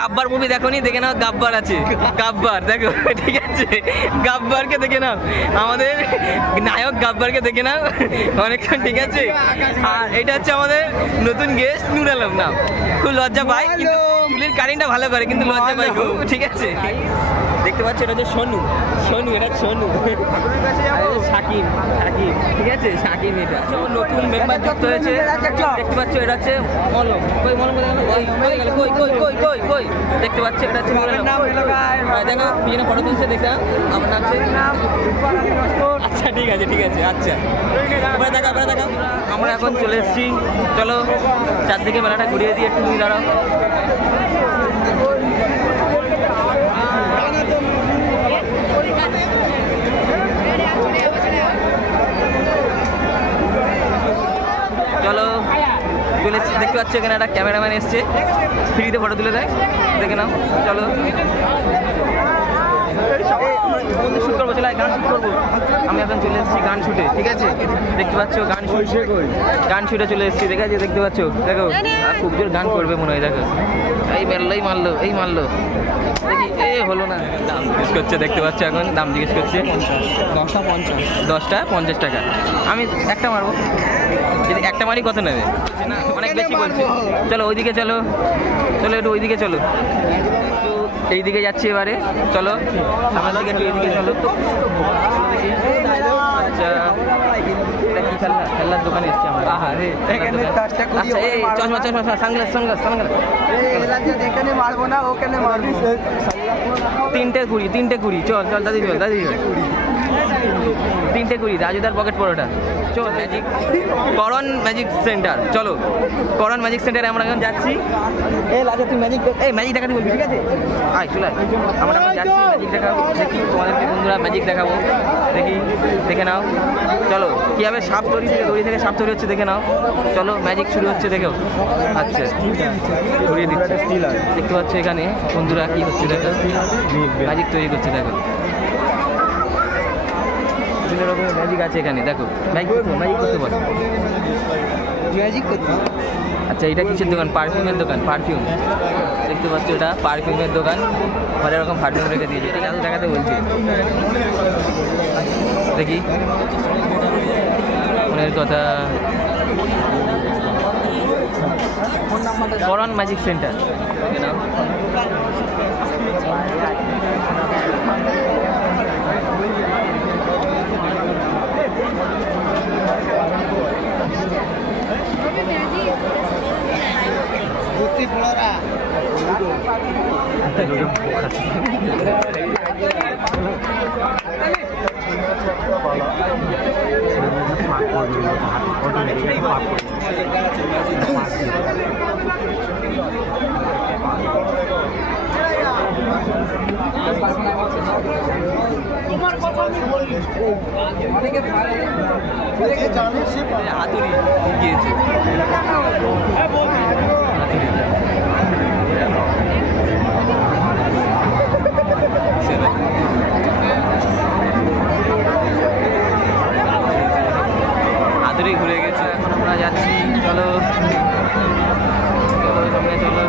Gabbar movie দেখোনি, দেখে নাও গাব্বার আছে, গাব্বার দেখো, ঠিক আছে, গাব্বারকে দেখে নাও, আমাদের নায়ক গাব্বারকে দেখে নাও অনেকক্ষণ, ঠিক আছে। আর এটা হচ্ছে আমাদের নতুন গেস্ট নূর আলম, নাম খুব লজ্জা পাই, কিন্তু চুলের কাটিংটা ভালো করে, কিন্তু লজ্জা পাই খুব, ঠিক আছে। দেখতে পাচ্ছ এটা হচ্ছে সোনু, সোনু এটা সোনু, সাকিব, সাকিব, ঠিক আছে, সাকিব এটা নতুন মেম্বার যুক্ত হয়েছে, দেখতে পাচ্ছ এটা হচ্ছে মলম, কই মলম কই গেল, কই কই কই কই কই, দেখতে পাচ্ছ এটা হচ্ছে দেখো পিছনে ফটো তুলছে, দেখো আমার নাম, আচ্ছা ঠিক আছে ঠিক আছে, আচ্ছা এবার দেখা এবার দেখা। আমরা এখন চলে এসেছি, চলো চারদিকে মেলাটা ঘুরিয়ে দিই একটু, দাঁড়াও। চলো চলে এসেছি, দেখতে পাচ্ছ এখানে একটা ক্যামেরাম্যান এসছে, ফ্রিতে ফটো তুলে দেয়, দেখে নাও। চলো শুট করবো, চলে গান শুট করবো, আমি এখন চলে এসেছি গান শুটে, ঠিক আছে, দেখতে পাচ্ছ গান গান শুটে চলে এসেছি, ঠিক আছে, দেখতে পাচ্ছ, দেখো আর খুব জোর গান করবে মনে হয়, দেখো এই মারলো এই মারলো এই মারলো, দেখি এ হলো না, দাম জিজ্ঞেস করছে, দেখতে পাচ্ছ এখন দাম জিজ্ঞেস করছে, 10টা 50 টাকা, আমি একটা মারবো, যদি একটা মারি কত নেবে, না অনেক বেশি বলছে। চলো ওইদিকে চলো, চলো একটু ওইদিকে চলো, একটু এইদিকে যাচ্ছি এবারে, চলো সামনের দিকে একটু এইদিকে চলো। আচ্ছা এটা কি খেলনা, খেলনার দোকানে এসছি আমরা, আচ্ছা এই চশমা চশমা সানগ্লাস সানগ্লাস সানগ্লাস, এখানে মারবো না, ওখানে মারবি, 3টে 20, 3টে 20, চল চল দাদি চল দাদি চল, 3টে 20, রাজুদার পকেট পরোটা, চল ম্যাজিক করণ ম্যাজিক সেন্টার, চলো করণ ম্যাজিক সেন্টারে আমরা এখন যাচ্ছি। এই লাজা তুই ম্যাজিক, এই ম্যাজিক দেখাতে বলবি, ঠিক আছে, আয় চলে আয়, আমরা এখন যাচ্ছি ম্যাজিক দেখাবো, দেখি তোমাদেরকে বন্ধুরা ম্যাজিক দেখাবো, দেখি দেখে নাও, চলো কীভাবে সাপ তৈরি থেকে দড়ি থেকে সাপ তৈরি হচ্ছে দেখে নাও, চলো ম্যাজিক শুরু হচ্ছে দেখো, আচ্ছা ঘুরিয়ে দিচ্ছে, দেখতে পাচ্ছ এখানে বন্ধুরা কী হচ্ছে দেখো, ম্যাজিক তৈরি করছে, দেখো বিভিন্ন রকমের ম্যাজিক আছে এখানে, দেখো ম্যাজিক করতে পারো, ম্যাজিক করতে। আচ্ছা এটা কিসের দোকান, পারফিউমের দোকান, পারফিউম, দেখতে পাচ্ছ এটা পারফিউমের দোকান, অনেক রকম পারফিউম রেখে দিয়েছে, এটা জাদু দেখাতে বলছে, দেখি মনের কথা, করণ ম্যাজিক সেন্টার, তোমার কথা আমি বলি, অনেকে হাতুড়ি গিয়েছে, হাতুড়ি ঘুরে গেছে, এখন আমরা যাচ্ছি, চলো চলো সামনে চলো,